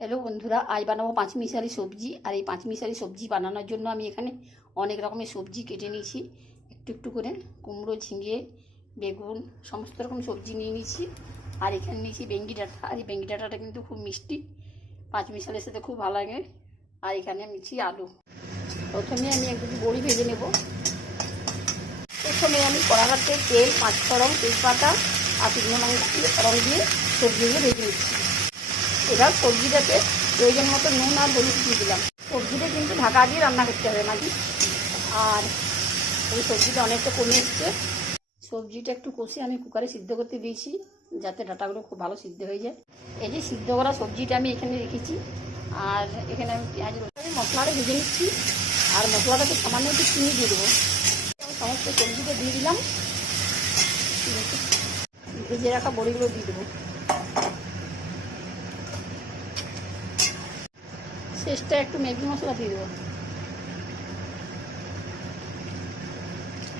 Hello বন্ধুরা, আজ বানাবো পাঁচমিশালি সবজি। আর এই পাঁচমিশালি সবজি বানানোর জন্য আমি এখানে অনেক রকমের সবজি কেটে নিয়েছি একটু একটু করে। কুমড়ো, ঝিঙে, বেগুন, সমস্ত রকম সবজি নিয়ে নিয়েছি। আর এখানে নিয়েছি বেঙ্গি ডাঁটা। আর এই বেঙ্গি ডাঁটাটা কিন্তু খুব মিষ্টি, পাঁচমিশালের সাথে খুব ভালো লাগে। আর এখানে নিয়েছি আলু। প্রথমে আমি একটু বড়ি ভেজে নেব। প্রথমে আমি কড়াতে তেল, পাঁচফোড়ন, তেজপাতা আর শুকনো লঙ্কা রং দিয়ে সবজিগুলো ভেজে নিচ্ছি। এবার সবজিটাতে প্রয়োজন মতো নুন আর হলুদ দিয়ে দিলাম। সবজিটা কিন্তু ঢাকা দিয়ে রান্না করতে হবে মাঝি। আর এই সবজিটা অনেকটা কমে এসছে। সবজিটা একটু কষে আমি কুকারে সিদ্ধ করতে দিয়েছি, যাতে ডাঁটাগুলো খুব ভালো সিদ্ধ হয়ে যায়। এই যে সিদ্ধ করা সবজিটা আমি এখানে রেখেছি। আর এখানে আমি পেঁয়াজ রসুন মশলাটা ভেজে নিচ্ছি। আর মশলাটাকে সামান্য একটু চিনি দিয়ে দেবো। সমস্ত সবজিটা দিয়ে দিলাম। ভেজে রাখা বড়িগুলো দিয়ে দেবো। শেষটা একটু ম্যাগি মশলা দিয়ে দেবো।